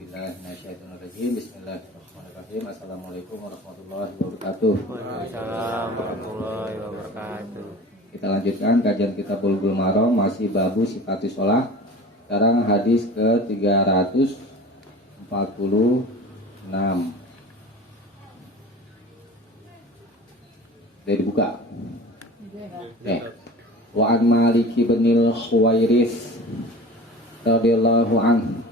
A'udzubillahiminasyaitonirrajim. Bismillahirrahmanirrahim. Assalamualaikum warahmatullahi wabarakatuh. Waalaikumsalam warahmatullahi wabarakatuh. Kita lanjutkan kajian kitab Bulughul Maram, masih babu sifatus sholat. Sekarang hadis ke 346. Dari dibuka. Wa an Malik bin Al-Khuwairis radhiyallahu anhu,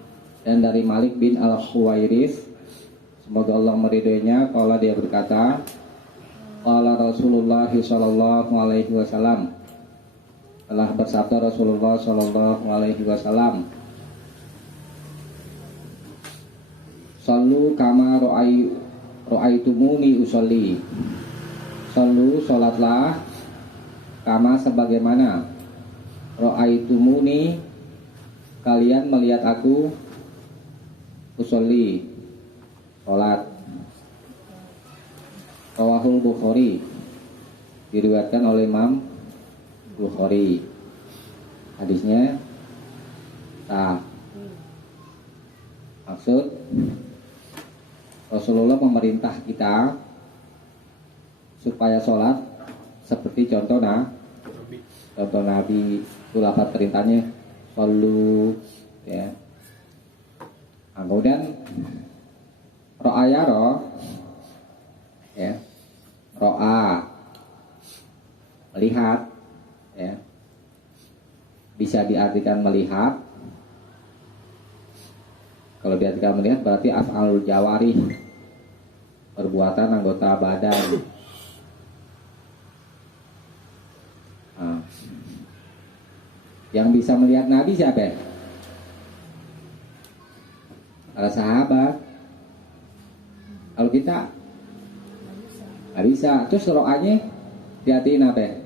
dan dari Malik bin Al-Khuwairis, semoga Allah meridhoinya, qala dia berkata, qala Rasulullah sallallahu alaihi wasallam, telah bersabda Rasulullah sallallahu alaihi wasallam, sallu kama ra'aitumuni usolli, sallu salatlah kama sebagaimana ra'aitumuni kalian melihat aku usolli salat. Rawahul Bukhari, diriwayatkan oleh Imam Bukhari. Hadisnya sah. Maksud, Rasulullah memerintah kita supaya sholat seperti contoh Nabi itu, lafaz perintahnya shollu, ya. Nah, kemudian ro'aya ya, ro'a melihat, ya, bisa diartikan melihat. Kalau diartikan melihat berarti af'alul jawarih, perbuatan anggota badan. Nah, yang bisa melihat Nabi siapa? Para sahabat. Kalau kita nggak bisa. Terus ro'anya diartiin apa?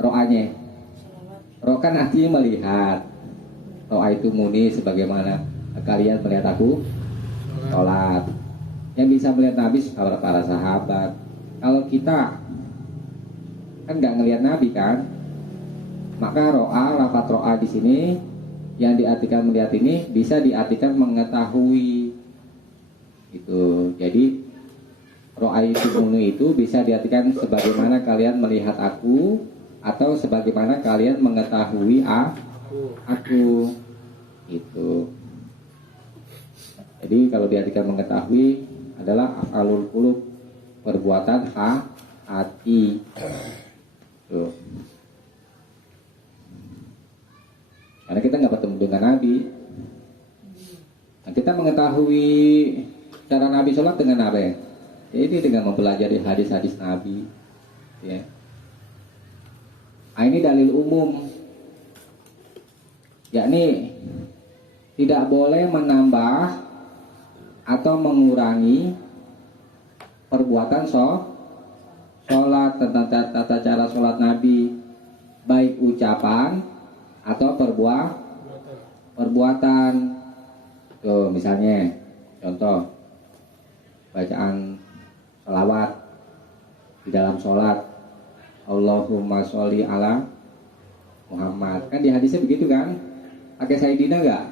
Ro'anya, ro'a kan artinya melihat. Ro'a itu muni sebagaimana kalian melihat aku sholat. Yang bisa melihat Nabi para sahabat. Kalau kita kan nggak ngelihat Nabi kan, maka ro'a, lafaz ro'a di sini yang diartikan melihat ini bisa diartikan mengetahui. Itu. Jadi ro'aitumuni itu bisa diartikan sebagaimana kalian melihat aku, atau sebagaimana kalian mengetahui aku. Itu. Jadi kalau diartikan mengetahui adalah af'alul qulub, perbuatan hati. Tuh. Karena kita nggak bertemu dengan Nabi. Nah, kita mengetahui cara Nabi sholat dengan apa ya? Jadi dengan mempelajari hadis-hadis Nabi, ya. Nah, ini dalil umum, yakni tidak boleh menambah atau mengurangi perbuatan sholat, tentang tata cara sholat Nabi, baik ucapan atau perbuatan. Tuh, misalnya contoh bacaan sholawat di dalam sholat, Allahumma sholli ala Muhammad. Kan di hadisnya begitu kan? Pakai Sayyidina enggak?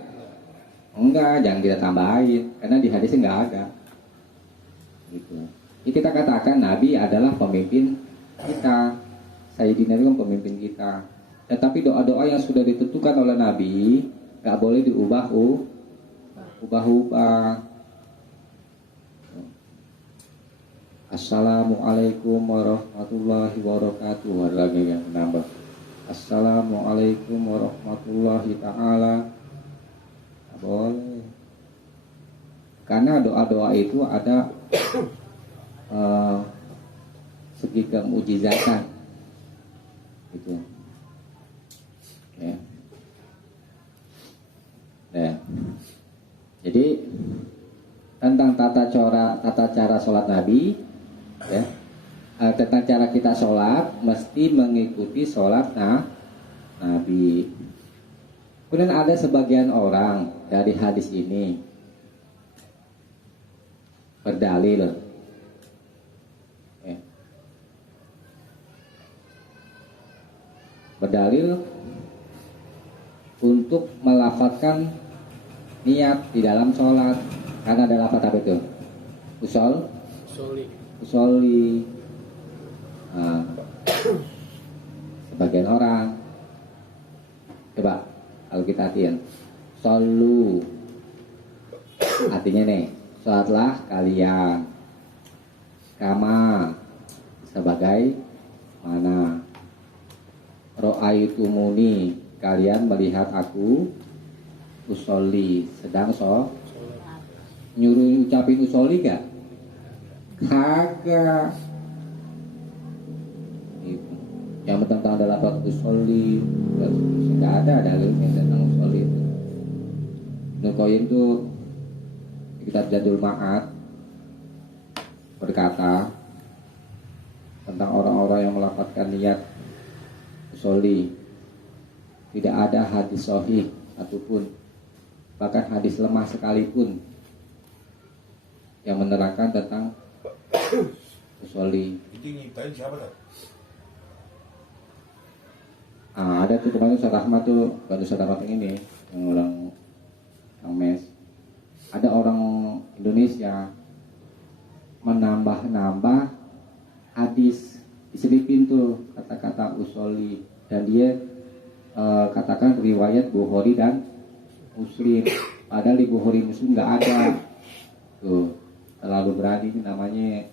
Enggak, jangan kita tambahin, karena di hadisnya enggak ada. Gitu. Jadi kita katakan Nabi adalah pemimpin kita, Sayyidina itu kan pemimpin kita. Tetapi doa-doa yang sudah ditentukan oleh Nabi enggak boleh diubah-ubah. Assalamualaikum warahmatullahi wabarakatuh. Ada lagi yang menambah. Assalamualaikum warahmatullahi ta'ala. Tidak boleh. Karena doa-doa itu ada segi kemu'jizatan. Gitu. Ya. Ya. Jadi tentang tata cara sholat Nabi, ya, tentang cara kita sholat mesti mengikuti sholat Nabi. Kemudian ada sebagian orang dari hadis ini berdalil, ya, berdalil untuk melafadzkan niat di dalam sholat. Karena ada lafaz apa itu? Usoli. Nah, sebagian orang, coba kalau kita artiin, solu, artinya nih, sholatlah kalian, kama, sebagai mana, ro'aitumuni, kalian melihat aku, usoli, sedang nyuruh ucapin usoli gak? Kagak. Gitu. Yang tentang ada lafaz usoli, nggak ada dalilnya tentang usoli itu. Ibnu Qayyim itu kitab Zadul Ma'ad berkata tentang orang-orang yang melafazkan niat usoli, tidak ada hadis sahih ataupun bahkan hadis lemah sekalipun yang menerangkan tentang usoli. Itu nyiptain siapa tuh? Ada tuh kemarin Ustaz Ahmad tuh, bantu Ustaz Ahmad yang ini, yang orang mes. Ada orang Indonesia menambah-nambah hadis, diselipin tuh kata-kata usoli, dan dia katakan riwayat Bukhari dan Muslim, padahal di Bukhari Muslim nggak ada. Tuh, terlalu berani, ini namanya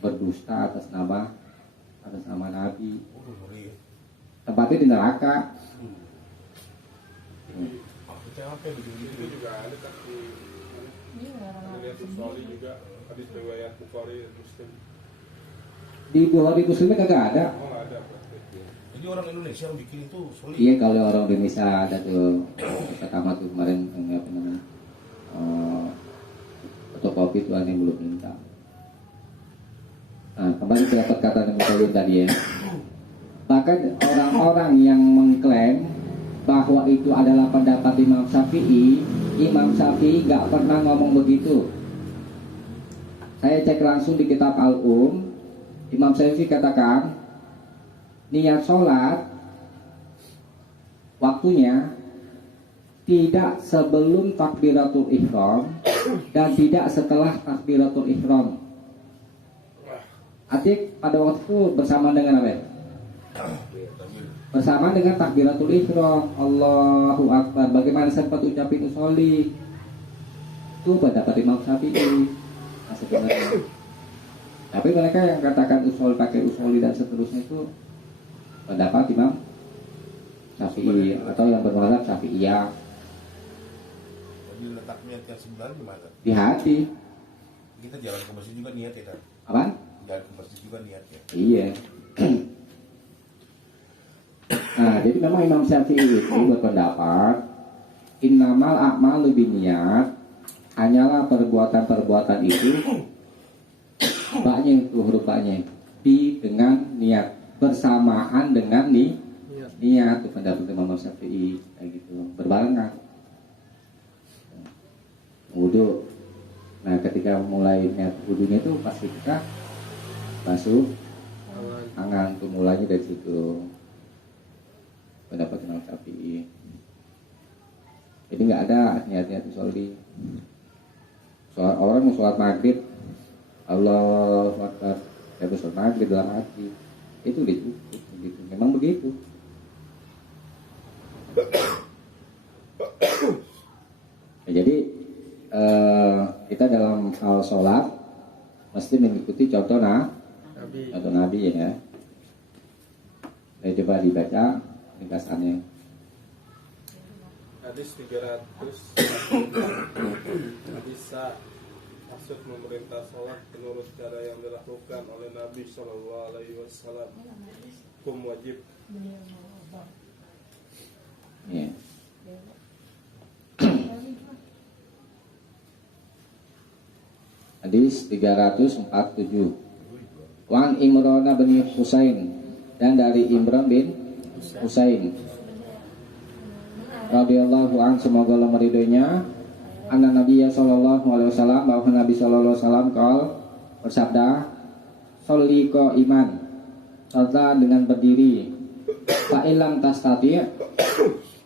berdusta atas nama Nabi. Tempatnya di neraka. Maksudnya apa yang begitu juga ada kan di lihat Bukhari juga hadis riwayat Bukhari Muslim. Di Bukhari Muslimnya kagak ada. Oh nggak ada berarti. Jadi orang Indonesia yang bikin itu sulit. Iya, kalau orang Indonesia ada tuh Ustaz Ahmad tuh kemarin apa namanya, fotokopi tuh yang belum minta. Nah, kembali ke dapat kata yang Qayyim tadi ya. Bahkan orang-orang yang mengklaim bahwa itu adalah pendapat Imam Syafi'i nggak pernah ngomong begitu. Saya cek langsung di kitab Al-Um, Imam Syafi'i katakan niat sholat waktunya tidak sebelum takbiratul ihram dan tidak setelah takbiratul ihram. Artinya pada waktu itu bersama dengan apa? Bersama dengan takbiratul ihram, Allahu Akbar. Bagaimana sempat ucapin usoli? Itu pendapat Imam Syafi'i. Nah, sebenarnya. Tapi mereka yang katakan pakai usoli dan seterusnya itu pendapat Imam Syafi'i atau yang bermadzhab Syafi'iyah. Jadi letak niat yang sebenarnya gimana? Di hati. Kita jalan ke masjid juga niat ya kan? Apa? Jalan ke masjid juga niat ya. Iya. Nah, jadi memang Imam Syafi'i itu berpendapat innamal a'malu binniyat, hanyalah perbuatan-perbuatan itu baknya itu huruf baknya bi dengan niat, bersamaan dengan niat itu pendapat Imam Syafi'i kayak gitu, berbarengan. Wudu. Nah, ketika mulai niat wudunya itu pas kita basuh tangan, tuh mulainya dari situ. Pendapat Imam Syafi'i. Jadi nggak ada niat-niat usoli. Soal orang mau sholat maghrib, Allahu Akbar, ya sholat maghrib dalam hati, itu cukup begitu. Memang begitu. Ya, jadi kita dalam hal sholat mesti mengikuti contoh Nabi ya. Saya coba dibaca ringkasannya. Hadis 300 bisa maksud memerintah sholat menurut cara yang dilakukan oleh Nabi Shallallahu Alaihi Wasallam. Hukum wajib. Ya. Hadis 347. Wan Imran bin Husain, dan dari Imran bin Husain radhiyallahu anhu, semoga Allah meridhoinya, anna Nabiya sallallahu alaihi wasallam, bahwa Nabi sallallahu alaihi wasallam bersabda, sholli qa'iman, salatlah dengan berdiri, fa illam tastati',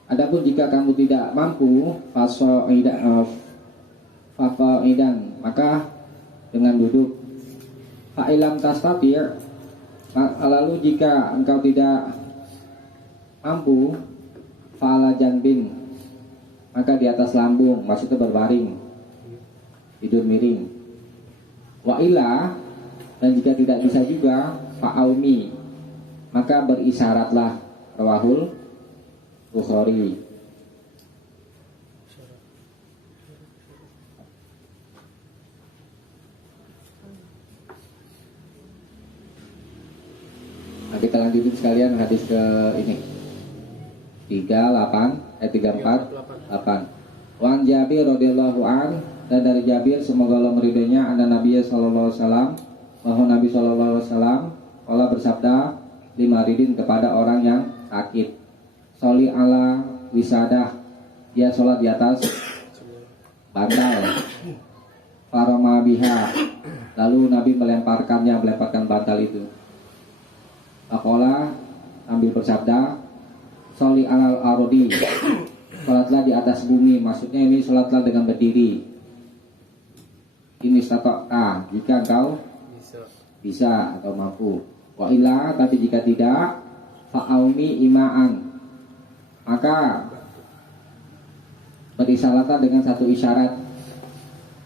Adapun jika kamu tidak mampu fa'idan, maka dengan duduk. Fa'ilam tastati', lalu jika engkau tidak mampu, fa'ala janbin, maka di atas lambung, maksudnya berbaring, tidur miring. Wa ila, dan jika tidak bisa juga, fa'aumi, maka berisyaratlah. Rawahul Bukhari. Nah, kita lanjutin sekalian hadis ke ini 34 Wan Jabir radhiyallahu an, dan dari Jabir semoga Allah meridhoinya, anna Nabi sallallahu alaihi wasallam, bahwa Nabi sallallahu alaihi wasallam Allah bersabda, lima ridin, kepada orang yang sakit, soli ala wisadah, dia sholat di atas bantal, paroma biha, lalu Nabi melemparkan bantal itu. Akola sambil bersabda, soli alal arodi, sholatlah di atas bumi, maksudnya ini sholatlah dengan berdiri. Ini statokah, jika engkau bisa atau mampu. Wa illa, tapi jika tidak, fa'aumi ima'an, maka berisyaratan dengan satu isyarat.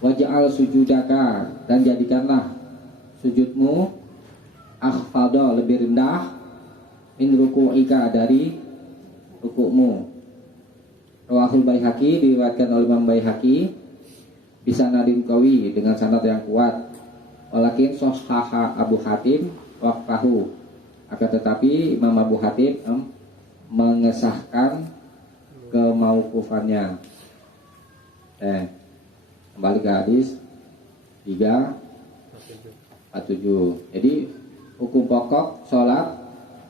Waj'al sujudaka, dan jadikanlah sujudmu akhfada, lebih rendah, min ruku'ika, dari rukukmu. Rawahul Baihaqi, diriwayatkan oleh Imam Baihaqi, bisa nadin qawi, dengan sanad yang kuat. Walakin sahhaha Abu Hatim waqfahu, akan tetapi Imam Abu Hatim mengesahkan kemauqufannya. Kembali ke hadis 347. Jadi hukum pokok sholat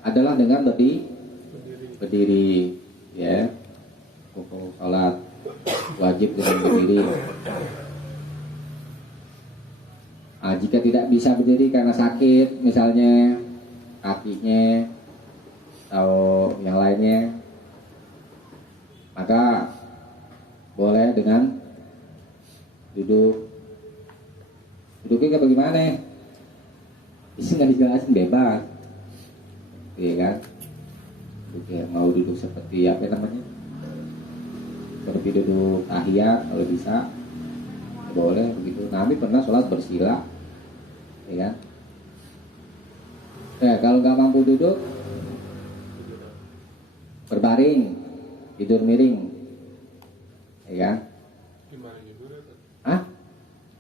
adalah dengan berdiri, ya. Hukum sholat wajib dengan berdiri. Nah, jika tidak bisa berdiri karena sakit, misalnya kakinya atau yang lainnya, maka boleh dengan duduk. Duduknya kayak bagaimana? Isi nggak dijelasin, bebas, iya kan? Duduknya mau duduk seperti apa namanya? Seperti duduk tahiyat, kalau bisa boleh begitu. Nabi pernah sholat bersila, ya kan? Kalau nggak mampu duduk, berbaring, tidur miring, ya kan? Gimana judulnya? Hah?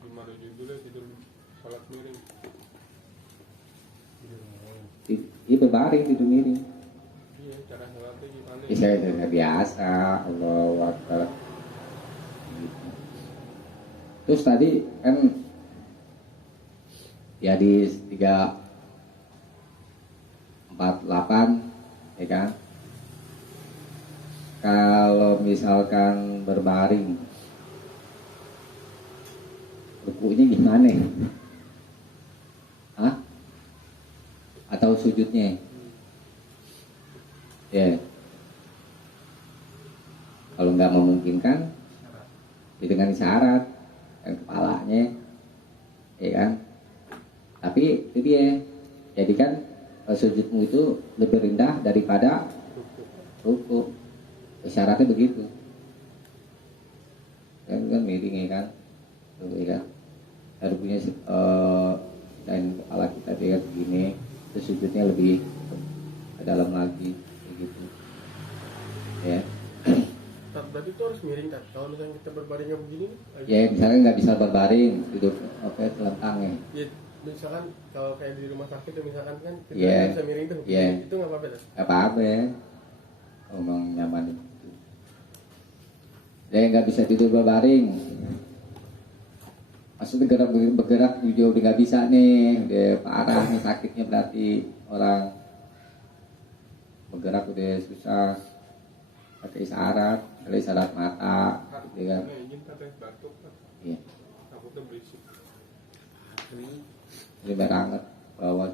Gimana judulnya tidur sholat miring? Iya, berbaring, tidur miring. Iya, cara sholatnya gimana? Ya, biasa, Allahu Akbar. Terus tadi kan ya di 348, ya kan? Kalau misalkan berbaring, rukunya gimana? Hah? Atau sujudnya? Ya. Kalau nggak memungkinkan, ya dengan isyarat dan kepalanya, ya kan? Tapi itu dia, jadikan sujudmu itu lebih rendah daripada ruku. Isyaratnya begitu. Kan miring, ya kan? Tuh, ya kan? Harus punya dan kepala kita dia begini, terus sujudnya lebih dalam lagi, begitu. Ya. Berarti itu harus miring kan? Kalau misalnya kita berbaringnya begini, Ya, misalnya nggak bisa berbaring, duduk telentang ya. ya, misalkan kalau kayak di rumah sakit tuh misalkan kan kita Iya. nggak bisa miring tuh, Iya. itu nggak apa-apa tuh. Nggak apa-apa ya, ngomong nyaman itu. Dia nggak bisa tidur berbaring. Maksudnya bergerak juga udah nggak bisa nih, udah parah nih sakitnya, berarti orang bergerak udah susah. Pakai isyarat, ada isyarat mata, gitu kan? Izin katanya batuk, kan? Iya. Takutnya berisik. Ini banget bawah.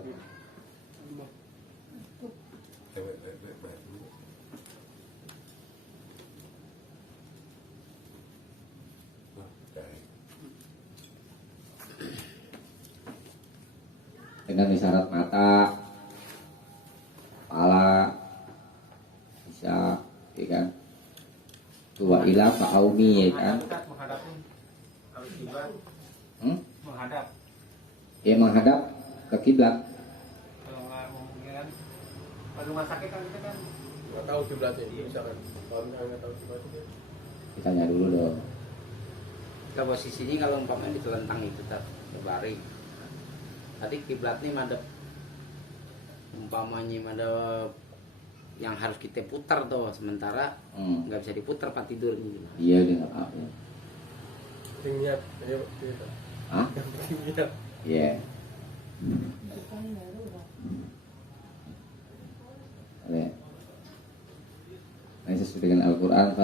dengan isyarat mata, kepala, bisa, ya kan? Tua ilah fa'aumi, ya kan? Menghadapin kalau kiblat menghadap. Ya menghadap ke kiblat. Kalau nggak ngomongnya kan kalau rumah sakit kan kita kan Nggak tahu kiblatnya, misalkan. Kalau misalnya nggak tahu kiblatnya, Ditanya dulu dong. Ke posisinya kalau umpamanya di telentang itu tak berbaring. Tadi kiblatnya madep, umpamanya madep yang harus kita putar tuh, sementara nggak bisa diputar pas tidur gitu. Iya dia nggak apa-apa. penting niat, ayo kita. Hah? Yang penting niat. Iya. Lihat. Nah, sesuai dengan Al-Quran,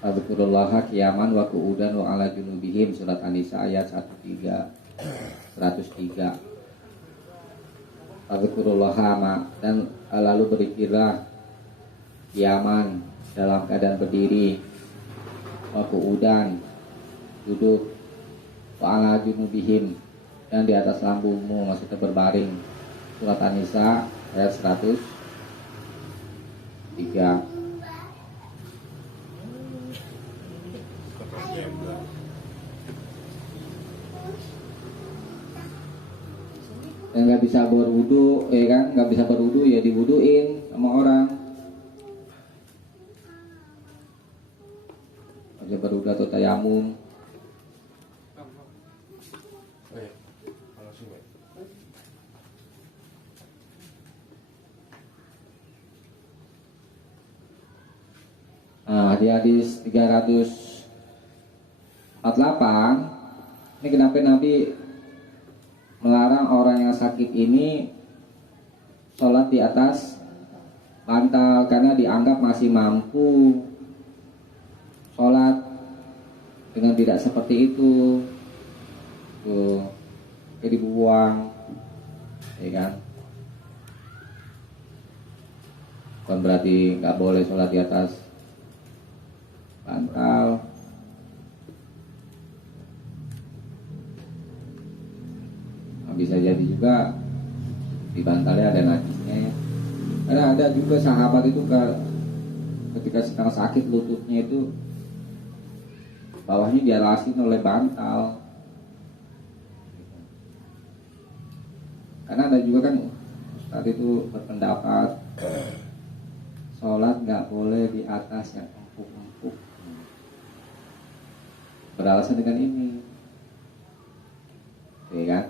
Fadzukurullaha qiyaman wa qu'udan wa ala junubihim, surat An-Nisa ayat 103. Fadzukurullaha, dan lalu berzikirlah qiyaman, dalam keadaan berdiri, wa qu'udan, duduk, wa ala junubihim, dan di atas lambungmu, maksudnya berbaring, surat An-Nisa ayat 103. Dan nggak bisa berwudu, kan? Nggak bisa berwudu ya diwuduin sama orang. Bisa berwudu atau tayamum. Ayo, langsung ya. Nah, di hadis 348 ini kenapa Nabi melarang orang yang sakit ini sholat di atas bantal, karena dianggap masih mampu sholat dengan tidak seperti itu. Tuh, jadi dibuang, ya kan? Bukan berarti nggak boleh sholat di atas bantal. Nah, bisa jadi juga di bantalnya ada najisnya. Karena ada juga sahabat itu ketika sedang sakit lututnya itu bawahnya dialasin oleh bantal. Karena ada juga kan Ustadz itu berpendapat sholat nggak boleh di atas yang empuk-empuk. Beralasan dengan ini, ya kan?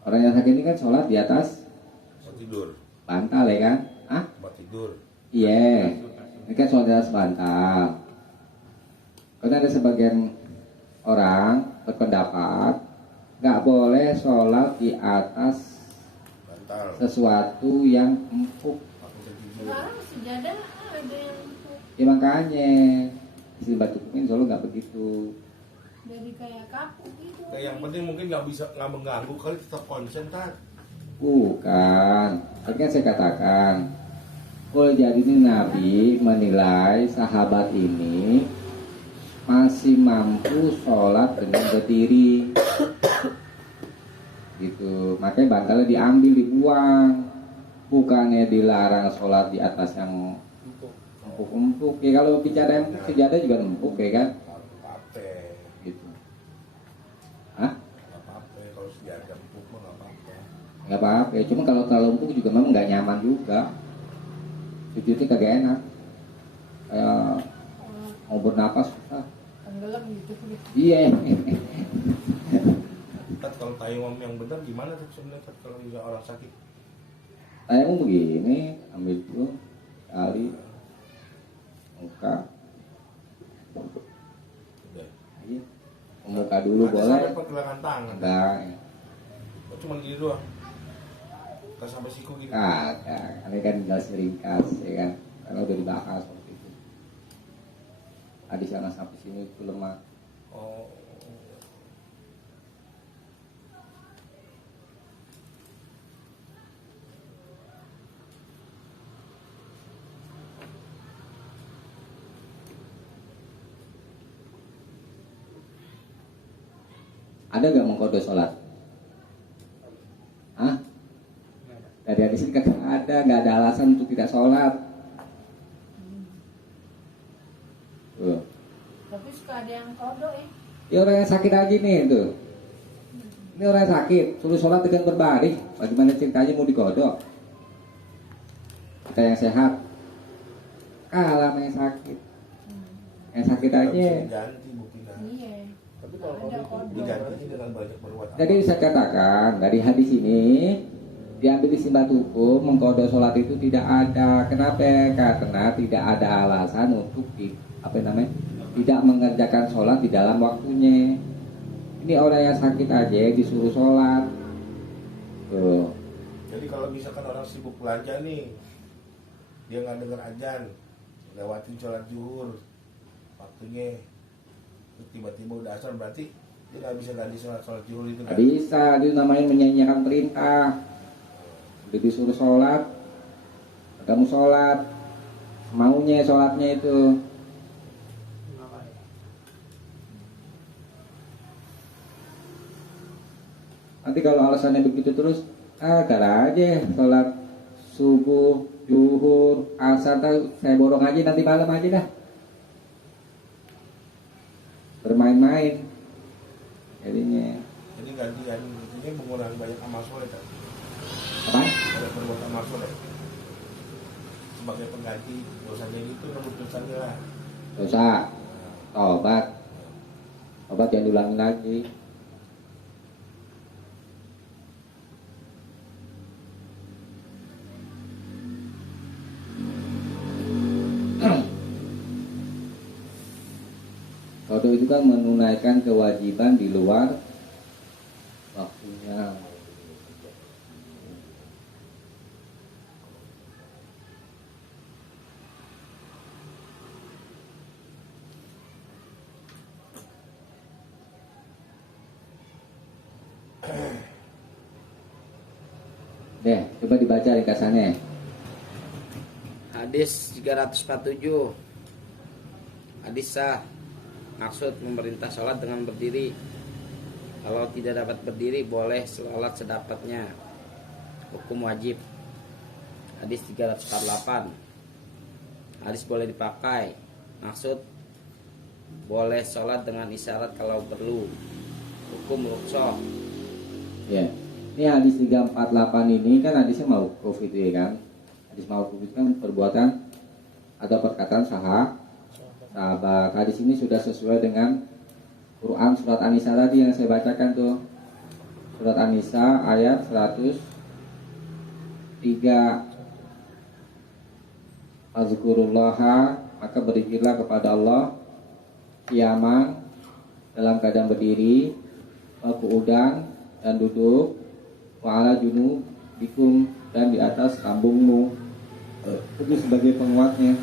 Orang yang sakit ini kan sholat di atas tidur, bantal, ya kan? Ah? tempat tidur. Iya, ini kan sholat di atas bantal. Karena ada sebagian orang berpendapat nggak boleh sholat di atas Bantal. sesuatu yang empuk. Sekarang sejadah ada yang Ya makanya isi batu kumin selalu nggak begitu. dari kayak kaku gitu. Nah, yang penting mungkin nggak mengganggu, kali tetap konsen tak. Bukan, tadi kan saya katakan, boleh jadi ini Nabi menilai sahabat ini masih mampu sholat dengan berdiri, gitu. Makanya bantalnya diambil, dibuang, bukannya dilarang sholat di atas yang empuk-empuk. Ya kalau bicara empuk, sejadah juga empuk, ya kan? Apa? Gitu. Hah? Nggak apa-apa, kalau sejadah empuk mah nggak apa-apa. Nggak apa-apa, cuma kalau terlalu empuk juga memang nggak nyaman juga. Sujudnya kagak enak, kayak mau bernapas susah. Tenggelam gitu. Iya. Tat, kalau tayamum yang benar gimana tuh sebenarnya Tat, kalau juga orang sakit? Saya mau begini, ambil dulu kali muka. Udah. Iya. Muka dulu Ada boleh. sampai pergelangan tangan. Enggak. Oh, cuma gini doang. Nggak sampai siku gini. Kagak. Ini kan jelas ringkas, ya kan? Karena udah dibahas waktu itu. Tadi sana sampai sini itu lemah. Oh. Ada gak mengkodo sholat? Hah? Dari hadis ini kagak ada, nggak ada alasan untuk tidak sholat. Tuh. Tapi suka ada yang kodok ya. Ya orang yang sakit aja nih tuh. Ini orang yang sakit, suruh sholat dengan berbaring. Bagaimana ceritanya mau digodok? Kita yang sehat kalah sama yang sakit. Yang sakit aja. Diganti buktinya. Iya. Tapi kalau Ada itu kodok. Diganti dengan banyak berbuat. Jadi saya katakan dari hadis ini diambil istimbat hukum mengkodok sholat itu tidak ada. Kenapa? Karena tidak ada alasan untuk tidak mengerjakan sholat di dalam waktunya. Ini orang yang sakit aja disuruh sholat. Tuh. Jadi kalau misalkan orang sibuk belanja nih, dia nggak dengar azan, lewatin sholat zuhur, waktunya, terus tiba-tiba udah asar, berarti dia nggak bisa ganti sholat zuhur itu Nggak kan? bisa, itu namanya menyanyiakan perintah. Udah disuruh sholat, kamu sholat, maunya sholatnya itu. Nanti kalau alasannya begitu terus, ntar aja sholat subuh, zuhur, asar, saya borong aja nanti malam aja dah. Bermain-main jadinya. Jadi gantian, intinya mengurangi banyak amal soleh kan? Apa? Banyak berbuat amal soleh. Sebagai pengganti dosanya itu, nembus dosanya lah. Dosa, tobat, tobat jangan diulangi lagi. Qadha itu kan menunaikan kewajiban di luar waktunya. Deh, coba dibaca ringkasannya. Hadis 347. Hadis sah. Maksud memerintah sholat dengan berdiri. Kalau tidak dapat berdiri boleh sholat sedapatnya. Hukum wajib. Hadis 348. Hadis boleh dipakai. Maksud boleh sholat dengan isyarat kalau perlu. Hukum rukhsah. Ya. Ini hadis 348 ini kan hadisnya mauquf itu ya kan. Hadis mauquf itu kan perbuatan atau perkataan sahabat. Hadis ini sudah sesuai dengan Quran surat An-Nisa tadi yang saya bacakan tuh. Surat An-Nisa ayat 103. Azkurullaha, maka berzikirlah kepada Allah qiyaman, dalam keadaan berdiri, qu'udan, dan duduk, wa ala junubikum, dan di atas lambungmu. Itu sebagai penguatnya.